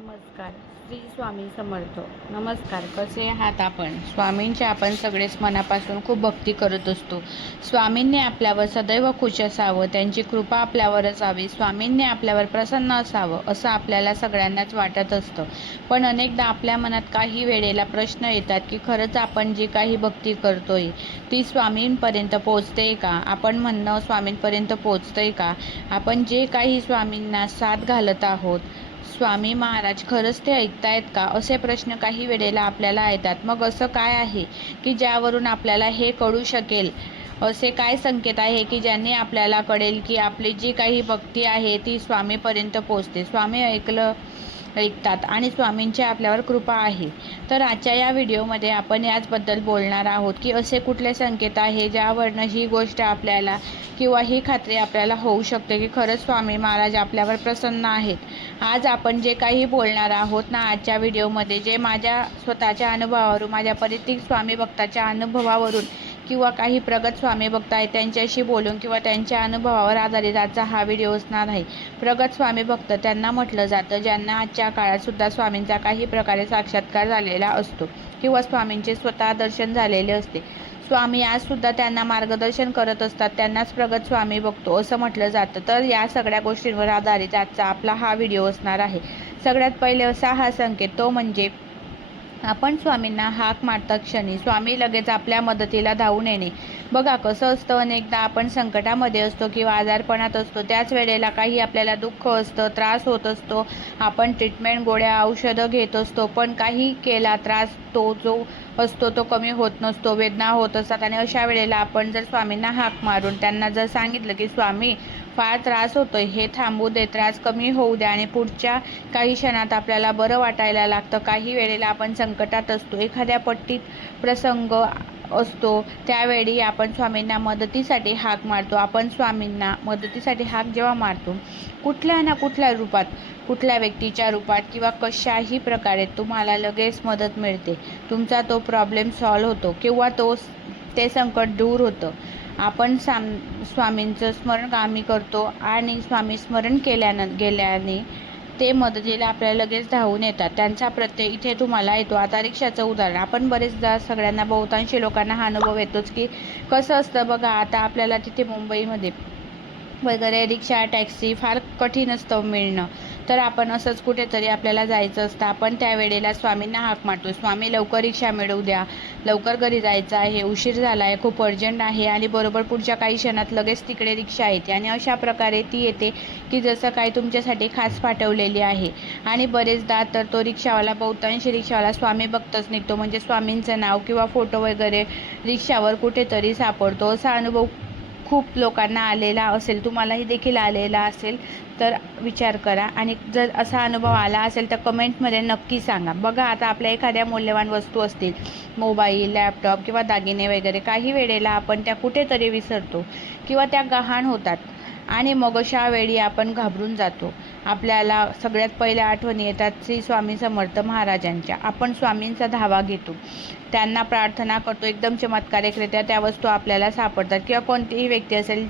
नमस्कार. श्री स्वामी समर्थ. नमस्कार. कसे आहात आपण? स्वामींची आपण सगळेच मनापासून खूप भक्ती करत असतो. स्वामींनी आपल्यावर सदैव खुश असावं, त्यांची कृपा आपल्यावर असावी, स्वामींनी आपल्यावर प्रसन्न असावं असं आपल्याला सगळ्यांनाच वाटत असतं. पण अनेकदा आपल्या मनात काही वेळेला प्रश्न येतात की खरंच आपण जी काही भक्ती करतोय ती स्वामींपर्यंत पोचते का? आपण म्हणणं स्वामींपर्यंत पोचतंय का? आपण जे काही स्वामींना साथ घालत आहोत, स्वामी महाराज खरंच ते ऐकतायत का? असे प्रश्न काही वेळेला आपल्याला येतात. मग असं काय आहे की ज्यावरून आपल्याला हे कळू शकेल? असे काय संकेत आहे की ज्यांनी आपल्याला कळेल की आपली जी काही भक्ती आहे ती स्वामीपर्यंत पोचते, स्वामी ऐकतात आणि स्वामींची आपल्यावर कृपा आहे? तर आजच्या या व्हिडिओमध्ये आपण याचबद्दल बोलणार आहोत की असे कुठले संकेत आहे ज्यावरनं ही गोष्ट आपल्याला किंवा ही खात्री आपल्याला होऊ शकते की खरंच स्वामी महाराज आपल्यावर प्रसन्न आहेत. आज आपण जे काही बोलणार आहोत ना आजच्या व्हिडिओमध्ये, जे माझ्या स्वतःच्या अनुभवावरून, माझ्या परिचित स्वामी भक्ताच्या अनुभवावरून किंवा काही प्रगत स्वामी भक्त आहेत त्यांच्याशी बोलून किंवा त्यांच्या अनुभवावर आधारित आजचा हा व्हिडिओ असणार आहे. प्रगत स्वामी भक्त त्यांना म्हटलं जातं ज्यांना आजच्या काळात सुद्धा स्वामींचा काही प्रकारे साक्षात्कार झालेला असतो किंवा स्वामींचे स्वतः दर्शन झालेले असते. स्वामी आज सुद्धा त्यांना मार्गदर्शन करत असतात, त्यांनाच प्रगत स्वामी बघतो असं म्हटलं जातं. तर या सगळ्या गोष्टींवर आधारित आजचा आपला हा व्हिडिओ असणार आहे. सगळ्यात पहिले असा हा संकेत, तो म्हणजे आपण स्वामींना हाक मारता क्षणी स्वामी लगेच आपल्या मदतीला धावून येणे. बघा कसं असतं, अनेकदा आपण संकटामध्ये असतो किंवा आजारपणात असतो, त्याच वेळेला काही आपल्याला दुःख असतं, त्रास होत असतो, आपण ट्रीटमेंट, गोळ्या, औषधं घेत असतो, पण काही केला त्रास तो जो असतो तो कमी होत नसतो, वेदना होत असतात. आणि अशा वेळेला आपण जर स्वामींना हाक मारून त्यांना जर सांगितलं की स्वामी फार त्रास होतोय, हे थांबू दे, त्रास कमी होऊ द्या, आणि पुढच्या काही क्षणात आपल्याला बरं वाटायला लागतं. काही वेळेला आपण संकटात असतो, एखाद्या पट्टीत प्रसंग असतो, त्यावेळी आपण स्वामींना मदतीसाठी हाक मारतो. आपण स्वामींना मदतीसाठी हाक जेव्हा मारतो, कुठल्या ना कुठल्या रूपात, कुठल्या व्यक्तीच्या रूपात किंवा कशाही प्रकारे तुम्हाला लगेच मदत मिळते. तुमचा तो प्रॉब्लेम सॉल्व्ह होतो किंवा ते संकट दूर होतं. आपण स्वामींचं स्मरण आम्ही करतो आणि स्वामी स्मरण गेल्याने ते मदतीला आपल्याला लगेच धावून येतात. त्यांचा प्रत्यय इथे तुम्हाला येतो. आता रिक्षाचं उदाहरण, आपण बरेचदा सगळ्यांना, बहुतांशी लोकांना हा अनुभव येतोच की कसं असतं बघा, आता आपल्याला तिथे मुंबईमध्ये वगैरे रिक्षा, टॅक्सी फार कठीण असतं मिळणं. तर आपण असंच कुठेतरी आपल्याला जायचं असतं, आपण त्यावेळेला स्वामींना हाक मारतो, स्वामी लवकर रिक्षा मिळवू द्या, लवकर घरी जायचं आहे, उशीर झाला आहे, खूप अर्जंट आहे. आणि बरोबर पुढच्या काही क्षणात लगेच तिकडे रिक्षा येते आणि अशा प्रकारे ती येते की जसं काही तुमच्यासाठी खास पाठवलेली आहे. आणि बरेचदा तर तो रिक्षावाला, बहुतांशी रिक्षावाला स्वामी भक्तच निघतो, म्हणजे स्वामींचं नाव किंवा फोटो वगैरे रिक्षावर कुठेतरी सापडतो. असा अनुभव खूप लोकांना आलेला असेल, तुम्हालाही देखील आलेला असेल तर विचार करा. आणि जर असा अनुभव आला असेल तर कमेंटमध्ये नक्की सांगा. बघा आता आपल्या एखाद्या मौल्यवान वस्तू असतील, मोबाईल, लॅपटॉप किंवा दागिने वगैरे, काही वेळेला आपण त्या कुठेतरी विसरतो किंवा त्या गहाण होतात आणि मग अशा वेळी आपण घाबरून जातो. आपल्याला सगळ्यात पहिल्या आठवणी येतात श्री स्वामी समर्थ महाराजांच्या. आपण स्वामींचा धावा घेतो, त्यांना प्रार्थना करतो, एकदम चमत्कारिकरित्या त्या वस्तू आपल्याला सापडतात किंवा कोणतीही व्यक्ती असेल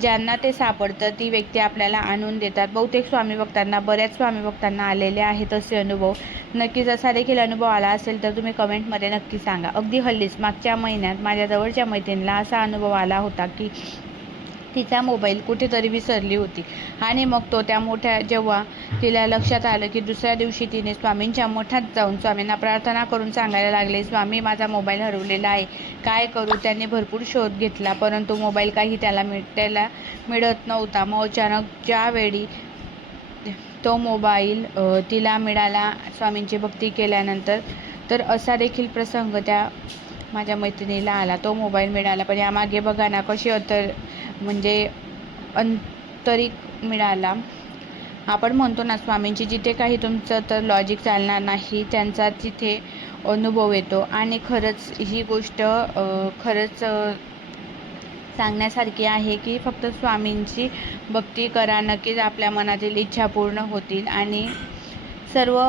ज्यांना ते सापडतं ती व्यक्ती आपल्याला आणून देतात. बहुतेक स्वामी भक्तांना, बऱ्याच स्वामी भक्तांना आलेले आहेत असे अनुभव. नक्कीच असा देखील अनुभव आला असेल तर तुम्ही कमेंटमध्ये नक्की सांगा. अगदी हल्लीच मागच्या महिन्यात माझ्या जवळच्या मैत्रिणीला असा अनुभव आला होता की तिचा मोबाईल कुठेतरी विसरली होती आणि मग जेव्हा तिला लक्षात आलं की दुसऱ्या दिवशी तिने स्वामींच्या मठात जाऊन स्वामींना प्रार्थना करून सांगायला लागले, स्वामी माझा मोबाईल हरवलेला आहे, काय करू? त्यांनी भरपूर शोध घेतला परंतु मोबाईल काही त्याला मिळत नव्हता. मग अचानक ज्यावेळी तो मोबाईल तिला मिळाला स्वामींची भक्ती केल्यानंतर, तर असा देखील प्रसंग त्या माझ्या मैत्रिणीला आला. तो मोबाईल मिळाला, पण यामागे बघा ना कशी म्हणजे आंतरिक मिळाला. आपण म्हणतो ना स्वामींची जिथे काही तुमचं तर लॉजिक चालणार नाही, त्यांचा तिथे अनुभव येतो. आणि खरंच ही गोष्ट खरंच सांगण्यासारखी आहे की फक्त स्वामींची भक्ती करा, नक्कीच आपल्या मनातील इच्छा पूर्ण होतील आणि सर्व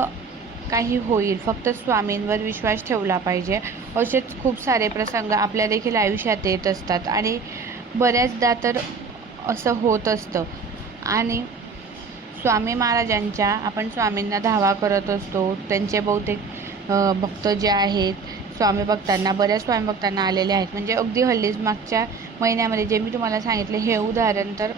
काही होईल. फक्त स्वामींवर विश्वास ठेवला पाहिजे. असेच खूप सारे प्रसंग आपल्या देखील आयुष्यात येत असतात आणि बऱ्याचदा तर असं होत असतं. आणि स्वामी महाराजांच्या आपण स्वामींना धावा करत असतो. त्यांचे बहुतेक भक्त जे आहेत स्वामी भक्तांना, बऱ्याच स्वामी भक्तांना आलेले आहेत. म्हणजे अगदी हल्लीच मागच्या महिन्यामध्ये जे मी तुम्हाला सांगितले हे उदाहरण तर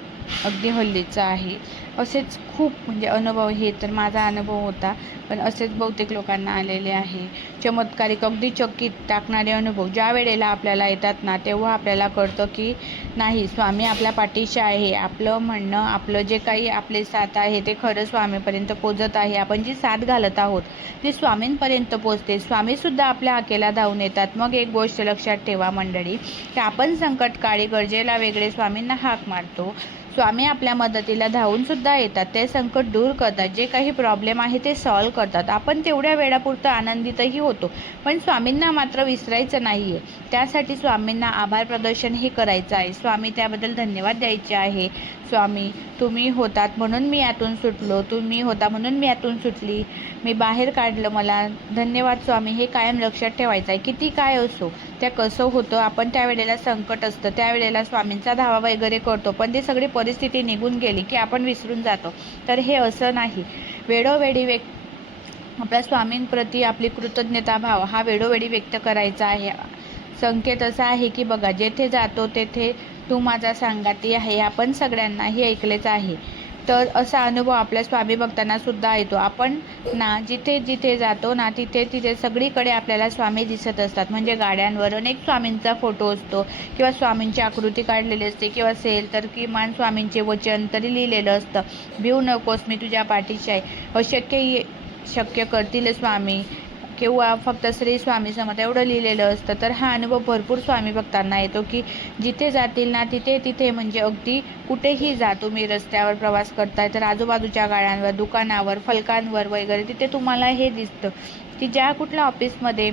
अगदी हल्लीचं आहे. असेच खूप म्हणजे अनुभव, हे तर माझा अनुभव होता, पण असेच बहुतेक लोकांना आलेले आहे. चमत्कारिक, अगदी चकित टाकणारे अनुभव ज्या वेळेला आपल्याला येतात ना, तेव्हा आपल्याला कळतं की नाही, स्वामी आपल्या पाठीशी आहे. आपलं म्हणणं, आपलं जे काही आपले साथ आहे ते खरं स्वामीपर्यंत पोचत आहे. आपण जी साथ घालत आहोत ती स्वामींपर्यंत पोचते. स्वामीसुद्धा आपल्या हाकेला धावून येतात. मग एक गोष्ट लक्षात ठेवा मंडळी, की आपण संकटकाळी गरजेला वेगळे स्वामींना हाक मारतो, स्वामी आपल्या मदतीला धावून सुद्धा येतात. ते संकट दूर करतात, जे काही प्रॉब्लेम आहे ते सॉल्व्ह करतात. आपण तेवढ्या वेळापुरतं आनंदितही होतो, पण स्वामींना मात्र विसरायचं नाही आहे. त्यासाठी स्वामींना आभार प्रदर्शन हे करायचं आहे. स्वामी त्याबद्दल धन्यवाद द्यायचे आहे. स्वामी, तुम्ही होतात म्हणून मी यातून सुटलो, तुम्ही होता म्हणून मी यातून सुटली, मी बाहेर काढलं, मला धन्यवाद स्वामी, हे कायम लक्षात ठेवायचं आहे. किती काय असो, त्या कसं होतं, आपण त्यावेळेला संकट असतं त्यावेळेला स्वामींचा धावा वगैरे करतो, पण ती सगळी परिस्थिती निघून गेली की आपण विसरून जातो. तर हे असं नाही. वेळोवेळी आपल्या स्वामींप्रती आपली कृतज्ञता भाव हा वेळोवेळी व्यक्त करायचा आहे. संकेत असा आहे की बघा, जेथे जातो तेथे तू माझा संगाती आहे, आपण सगळ्यांनाही ऐकलेच आहे. तर असा अनुभव आपल्या स्वामी भक्तांना सुद्धा येतो. आपण ना जिथे जिथे जातो ना, तिथे तिथे सगळीकडे आपल्याला स्वामी दिसत असतात. म्हणजे गाड्यांवर अनेक स्वामींचा फोटो असतो किंवा स्वामींची आकृती काढलेली असते, किंवा असेल तर किमान स्वामींचे वचन तरी लिहिलेलं असतं. भिऊ नकोस, मी तुझ्या पाठीशी आहे, अशक्य शक्य करतील स्वामी, किंवा फक्त श्री स्वामी समर्थ एवढं लिहिलेलं असतं. तर हा अनुभव भरपूर स्वामी भक्तांना येतो की जिथे जातील ना तिथे तिथे, म्हणजे अगदी कुठेही जा तुम्ही, रस्त्यावर प्रवास करताय तर आजूबाजूच्या गाड्यांवर, दुकानावर, फलकांवर वगैरे तिथे तुम्हाला हे दिसतं की ज्या कुठल्या ऑफिसमध्ये,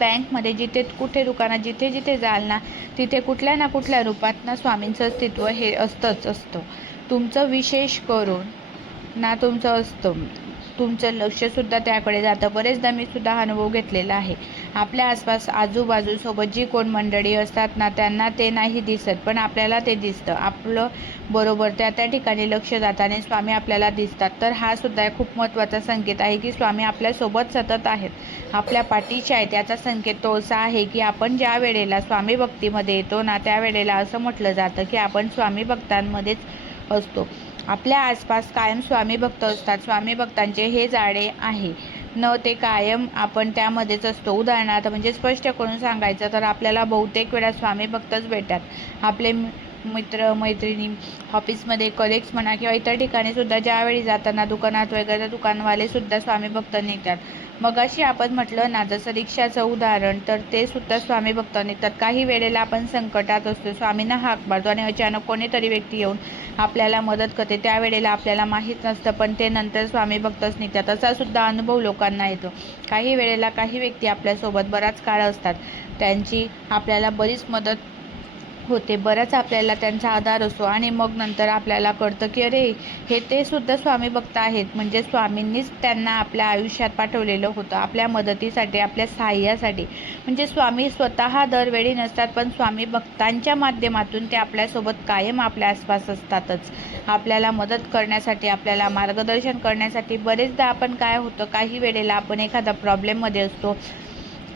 बँकमध्ये, जिथे कुठे दुकानात, जिथे जिथे जाल ना तिथे कुठल्या ना कुठल्या रूपात ना स्वामींचं अस्तित्व हे असतं. तुमचं विशेष करून ना तुमचं असतं, तुमचं लक्षसुद्धा त्याकडे जातं. बरेचदा मी सुद्धा हा अनुभव घेतलेला आहे. आपल्या आसपास आजूबाजूसोबत जी कोण मंडळी असतात ना, त्यांना ते नाही दिसत, पण आपल्याला ते दिसतं. आपलं बरोबर त्या ठिकाणी लक्ष जाताने स्वामी आपल्याला दिसतात. तर हा सुद्धा खूप महत्त्वाचा संकेत आहे की स्वामी आपल्यासोबत सतत आहेत, आपल्या पाठीचे आहेत. याचा संकेत तो असा आहे की आपण ज्या वेळेला स्वामी भक्तीमध्ये येतो ना, त्यावेळेला असं म्हटलं जातं की आपण स्वामी भक्तांमध्येच असतो. आपल्या आसपास कायम स्वामी भक्त असतात. स्वामी भक्तांचे हे जाळे आहे न, ते कायम आपण त्यामध्येच असतो. उदाहरणार्थ म्हणजे स्पष्ट करून सांगायचं तर आपल्याला बहुतेक वेळा स्वामी भक्तच भेटतात. आपले मित्र मैत्रिणी, ऑफिसमध्ये कलिग्स म्हणा, किंवा इतर ठिकाणी सुद्धा ज्यावेळी जाताना दुकानात वगैरे दुकानवाले सुद्धा स्वामी भक्त निघतात. मगाशी आपण म्हटलं ना, जसं रिक्षाचं उदाहरण, तर ते सुद्धा स्वामी भक्त निघतात. काही वेळेला आपण संकटात असतो, स्वामींना हाक मारतो आणि अचानक कोणीतरी व्यक्ती येऊन आपल्याला मदत करते. त्यावेळेला आपल्याला माहीत नसतं, पण ते नंतर स्वामी भक्तच निघतात. असा सुद्धा अनुभव लोकांना येतो. काही वेळेला काही व्यक्ती आपल्यासोबत बराच काळ असतात, त्यांची आपल्याला बरीच मदत होते, बराच आपल्याला त्यांचा आधार असतो, आणि मग नंतर आपल्याला कळतं की अरे, हे ते सुद्धा स्वामी भक्त आहेत. म्हणजे स्वामींनीच त्यांना आपल्या आयुष्यात पाठवलेलं होतं, आपल्या मदतीसाठी, आपल्या सहाय्यासाठी. म्हणजे स्वामी स्वतः दरवेळी नसतात, पण स्वामी भक्तांच्या माध्यमातून ते आपल्यासोबत कायम आपल्या आसपास असतातच. आपल्याला मदत करण्यासाठी, आपल्याला मार्गदर्शन करण्यासाठी. बरेचदा आपण काय होतं, काही वेळेला आपण एखादा प्रॉब्लेममध्ये असतो,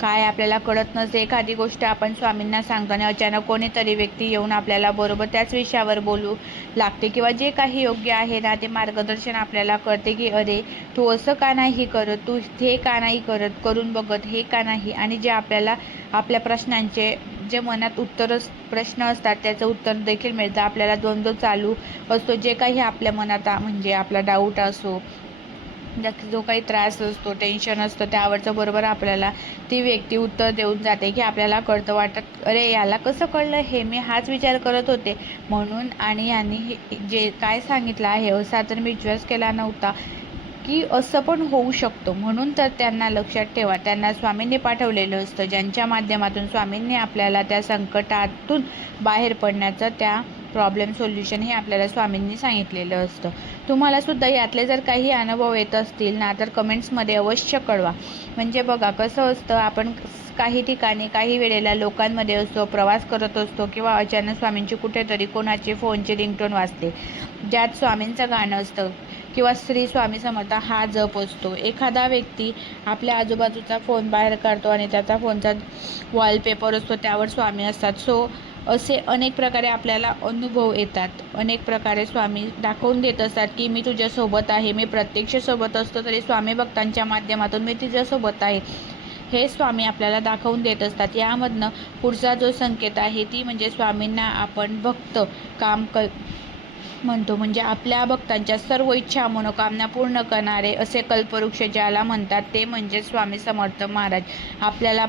काय आपल्याला कळत नसते, एखादी गोष्ट आपण स्वामींना सांगतो आणि अचानक कोणीतरी व्यक्ती येऊन आपल्याला बरोबर त्याच विषयावर बोलू लागते, किंवा जे काही योग्य आहे ना ते मार्गदर्शन आपल्याला करते की अरे, तू असं का नाही करत, तू हे का नाही करत, करून बघत, हे का नाही. आणि जे आपल्याला आपल्या प्रश्नांचे, जे मनात प्रश्न असतात त्याचं उत्तर देखील मिळतं. आपल्याला द्वंद्व चालू असतो, जे काही आपल्या मनात म्हणजे आपला डाऊट असो, जो काही त्रास असतो, टेन्शन असतं, त्यावरचं बरोबर आपल्याला ती व्यक्ती उत्तर देऊन जाते की आपल्याला कळतं, वाटत अरे याला कसं कळलं हे, मी हाच विचार करत होते म्हणून, आणि यांनी जे काय सांगितलं आहे असा तर मी विश्वास केला नव्हता की असं पण होऊ शकतो. म्हणून तर त्यांना लक्षात ठेवा, त्यांना स्वामींनी पाठवलेलं असतं, ज्यांच्या माध्यमातून स्वामींनी आपल्याला त्या संकटातून बाहेर पडण्याचं, त्या प्रॉब्लेम सोल्युशन हे आपल्याला स्वामींनी सांगितलेलं असतं. तुम्हाला सुद्धा यातले जर काही अनुभव येत असतील ना, तर कमेंट्समध्ये अवश्य कळवा. म्हणजे बघा कसं असतं, आपण काही ठिकाणी काही वेळेला लोकांमध्ये असतो, प्रवास करत असतो, किंवा अचानक स्वामींची कुठेतरी कोणाची फोनची रिंगटोन वाजते, ज्यात स्वामींचं गाणं असतं. किंवा श्री स्वामी समर्थ हा जप असतो. एखादा व्यक्ती आपल्या आजूबाजूचा फोन बाहेर काढतो आणि त्याचा फोनचा वॉलपेपर असतो त्यावर स्वामी असतात. सो असे अनेक प्रकारे आपल्याला अनुभव येतात. अनेक प्रकारे स्वामी दाखवून देत असतात की मी तुझ्यासोबत आहे. मी प्रत्यक्ष सोबत असतो तरी स्वामी भक्तांच्या माध्यमातून मी तुझ्यासोबत आहे हे स्वामी आपल्याला दाखवून देत असतात. यामधनं पुढचा जो संकेत आहे ती म्हणजे स्वामींना आपण भक्त काम म्हणतो. म्हणजे आपल्या भक्तांच्या सर्व इच्छा मनोकामना पूर्ण करणारे असे कल्पवृक्ष ज्याला म्हणतात ते म्हणजे स्वामी समर्थ महाराज आपल्याला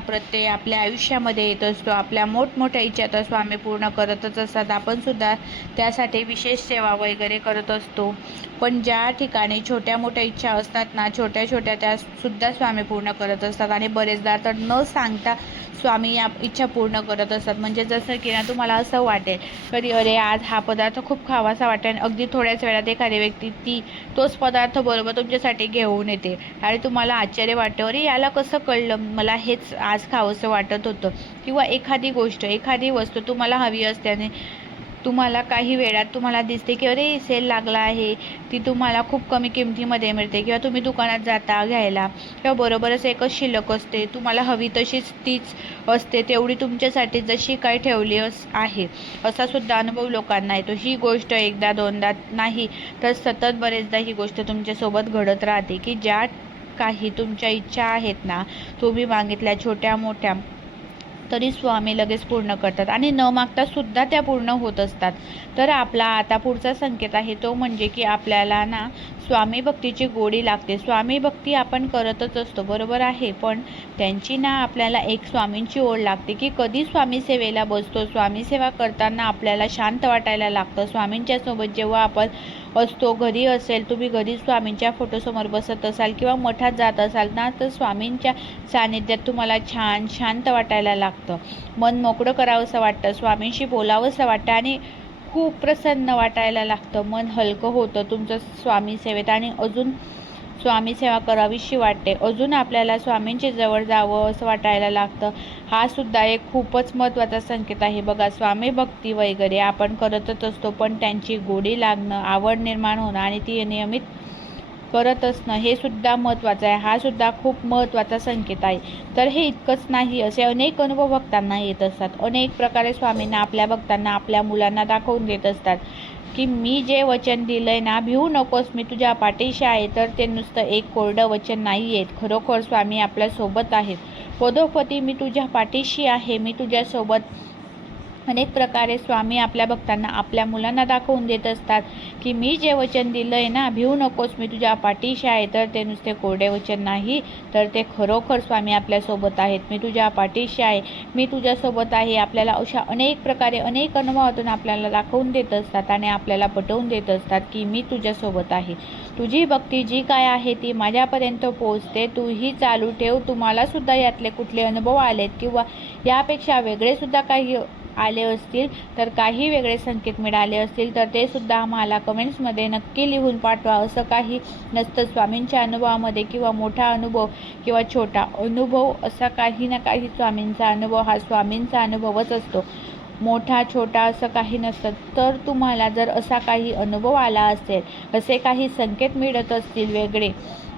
आपल्या आयुष्यामध्ये येत असतो. आपल्या मोठमोठ्या इच्छा तर स्वामी पूर्ण करतच असतात. आपण सुद्धा त्यासाठी विशेष सेवा वगैरे करत असतो. पण ज्या ठिकाणी छोट्या मोठ्या इच्छा असतात ना, छोट्या छोट्या त्या सुद्धा स्वामी पूर्ण करत असतात. आणि बरेचदा तर न सांगता स्वामी या इच्छा पूर्ण करत असतात. म्हणजे जसं की ना तुम्हाला असं वाटेल कधी अरे आज हा पदार्थ खूप खावासा वाटेल, अगदी थोड्याच वेळात एखादी व्यक्ती तोच पदार्थ बरोबर तुमच्यासाठी घेऊन येते आणि तुम्हाला आश्चर्य वाटतं अरे याला कसं कळलं, मला हेच आज खावंसं वाटत होतं. किंवा एखादी गोष्ट एखादी वस्तू तुम्हाला हवी असते आणि तुम्हाला काही वेळात तुम्हाला दिसते की अरे सेल लागला आहे, ती तुम्हाला खूप कमी किमतीमध्ये मिळते. किंवा तुम्ही दुकानात जाता घ्यायला किंवा बरोबरच एकच शिल्लक असते, तुम्हाला हवी तशीच तीच असते, तेवढी तुमच्यासाठी जशी काय ठेवली आहे असा सुद्धा अनुभव लोकांना येतो. ही गोष्ट एकदा दोनदा नाही तर सतत बरेचदा ही गोष्ट तुमच्यासोबत घडत राहते की ज्या काही तुमच्या इच्छा आहेत ना तुम्ही मागितल्या छोट्या मोठ्या तरी स्वामी लगेच पूर्ण करतात आणि न मागता सुद्धा त्या पूर्ण होत असतात. तर आपला आता पुढचा संकेत आहे तो म्हणजे की आपल्याला ना स्वामी भक्तीची गोडी लागते. स्वामी भक्ती आपण करतच असतो बरोबर आहे, पण त्यांची ना आपल्याला एक स्वामींची ओढ लागते की कधी स्वामी सेवेला बसतो. स्वामी सेवा करताना आपल्याला शांत वाटायला लागतं. स्वामींच्या सोबत जेव्हा आपण असतो, घरी असेल तुम्ही घरी स्वामींच्या फोटोसमोर बसत असाल किंवा मठात जात असाल ना तर स्वामींच्या सानिध्यात तुम्हाला छान शांत वाटायला लागतं. मन मोकळं करावंसं वाटतं, स्वामींशी बोलावंसं वाटतं आणि खूप प्रसन्न वाटायला लागतं. मन हलकं होतं तुमचं स्वामी सेवेत आणि अजून स्वामी सेवा करावीशी वाटते. अजून आपल्याला स्वामींच्या जवळ जावं असं वाटायला लागतं. हा सुद्धा एक खूपच महत्त्वाचा संकेत आहे. बघा स्वामी भक्ती वगैरे आपण करतच असतो, पण त्यांची गोडी लागणं, आवड निर्माण होणं आणि ती नियमित करत असणं हे सुद्धा महत्त्वाचं आहे. हा सुद्धा खूप महत्त्वाचा संकेत आहे. तर हे इतकंच नाही, असे अनेक अनुभव भक्तांना येत असतात. अनेक प्रकारे स्वामींना आपल्या भक्तांना आपल्या मुलांना दाखवून देत असतात की मी जे वचन दिलंय ना, भिवू नकोस, मी तुझ्या पाठीशी आहे. तर ते नुसतं एक कोरडं वचन नाही आहेत, खरोखर स्वामी आपल्यासोबत आहेत. पदोपदी मी तुझ्या पाठीशी आहे, मी तुझ्यासोबत. अनेक प्रकारे स्वामी आपल्या भक्तांना आपल्या मुलांना दाखवून देत असतात की मी जे वचन दिलंय ना, भिवू नकोस, मी तुझ्या पाठीशी आहे. तर ते नुसते कोरडे वचन नाही, तर ते खरोखर स्वामी आपल्यासोबत आहेत. मी तुझ्या पाठीशी आहे, मी तुझ्यासोबत आहे. आपल्याला अशा अनेक प्रकारे अनेक अनुभवातून आपल्याला दाखवून देत असतात आणि आपल्याला पटवून देत असतात की मी तुझ्यासोबत आहे. तुझी भक्ती जी काय आहे ती माझ्यापर्यंत पोहोचते, तूही चालू ठेव. तुम्हाला सुद्धा यातले कुठले अनुभव आलेत किंवा यापेक्षा वेगळे सुद्धा काही आले असतील, तर काही वेगळे संकेत मिळाले असतील तर ते सुद्धा आम्हाला कमेंट्समध्ये नक्की लिहून पाठवा. असं काही नसतं स्वामींच्या अनुभवामध्ये किंवा मोठा अनुभव किंवा छोटा अनुभव, असा काही ना काही स्वामींचा अनुभव हा स्वामींचा अनुभवच असतो. मोठा छोटा असं काही नसतं. तर तुम्हाला जर असा काही अनुभव आला असेल, असे काही संकेत मिळत असतील वेगळे,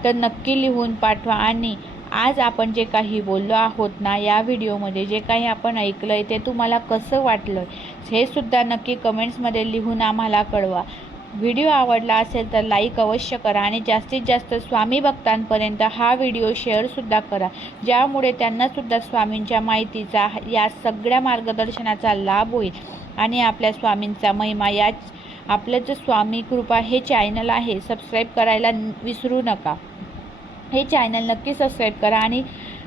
तर नक्की लिहून पाठवा. आणि आज आपण जे काही बोललो आहोत ना या व्हिडिओमध्ये, जे काही आपण ऐकलं आहे ते तुम्हाला कसं वाटलं हे सुद्धा नक्की कमेंट्समध्ये लिहून आम्हाला कळवा. व्हिडिओ आवडला असेल तर लाईक अवश्य करा आणि जास्तीत जास्त स्वामी भक्तांपर्यंत हा व्हिडिओ शेअरसुद्धा करा, ज्यामुळे त्यांनासुद्धा स्वामींच्या माहितीचा या सगळ्या मार्गदर्शनाचा लाभ होईल आणि आपल्या स्वामींचा महिमा या आपलं जे स्वामी कृपा हे चॅनल आहे सबस्क्राईब करायला विसरू नका. हे चॅनल नक्की सबस्क्राईब करा आणि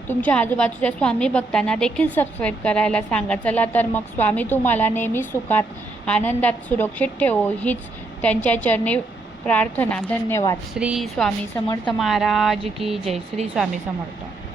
तुमच्या आजूबाजूच्या स्वामी भक्तांना देखील सबस्क्राईब करायला सांगा. चला तर मग स्वामी तुम्हाला नेहमी सुखात आनंदात सुरक्षित ठेवो हीच त्यांच्या चरणी प्रार्थना. धन्यवाद. श्री स्वामी समर्थ महाराज की जय. श्री स्वामी समर्थ.